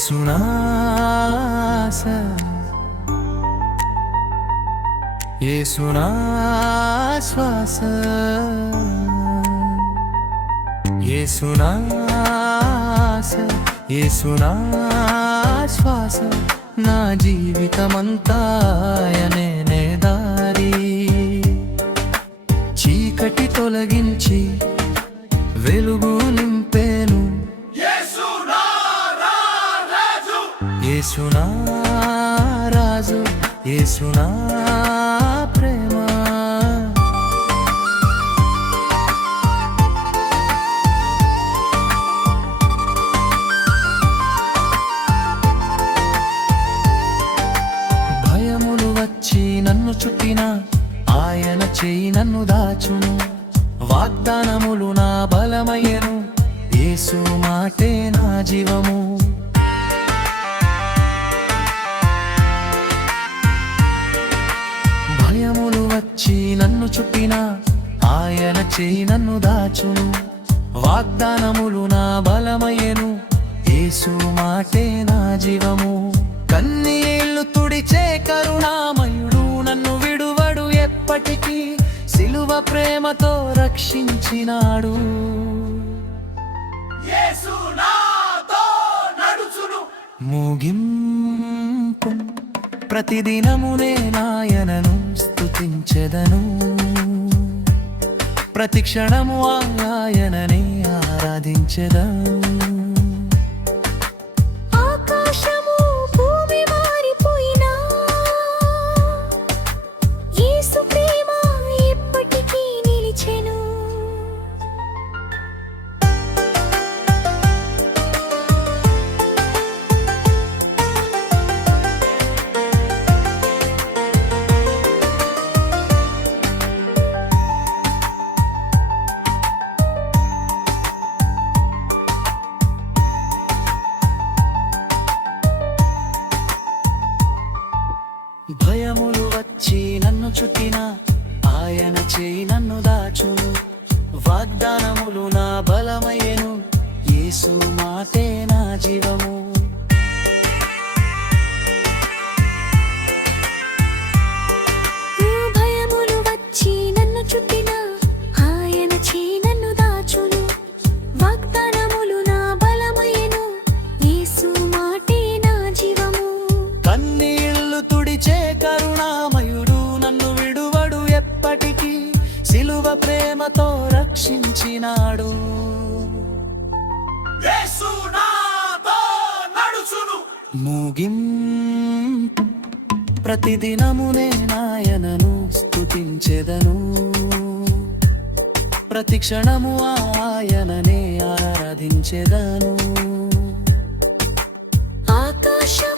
యేసునాస యేసునా శ్వాస యేసునాస యేసునా శ్వాస నా జీవితమంతా ఆయనే దారి చీకటి తొలగించి వెలుగు నింపేను యేసునా రాజు యేసునా ప్రేమ భయములు వచ్చి నన్ను చుట్టిన ఆయన చేయి నన్ను దాచును వాగ్దానములు నా బలమయ్యను యేసు మాటే నా జీవము భయములు వచ్చి నన్ను చుట్టిన ఆయన చేయి నన్ను దాచును వాగ్దానములు నా బలమయ్యను యేసు మాటే నా జీవము కన్నీళ్లు తుడిచే కరుణామయుడు నన్ను విడువడు ఎప్పటికీ సిలువ ప్రేమతో రక్షించినాడు ముగింపు ప్రతిదినమునే నాయనను స్తుతించెదను ప్రతి క్షణము ఆయననే ఆరాధించెదను భయములు వచ్చి నన్ను చుట్టిన ఆయన చేయి నన్ను దాచును వాగ్దానములు నా బలమయ్యను యేసు మాటే నా జీవము భయములు వచ్చి నన్ను చుట్టిన ఆయన చేయి నన్ను దాచును వాగ్దానములు నా బలమయ్యను యేసు మాటే నా జీవము కన్నీళ్లు తుడిచే కరుణామయుడు నన్ను విడువడు ఎప్పటికీ సిలువ ప్రేమతో రక్షించినాడు ముగింపు ప్రతిదినమునే నాయనను స్తుతించెదను ప్రతి క్షణము ఆయననే ఆరాధించెదను ఆకాశం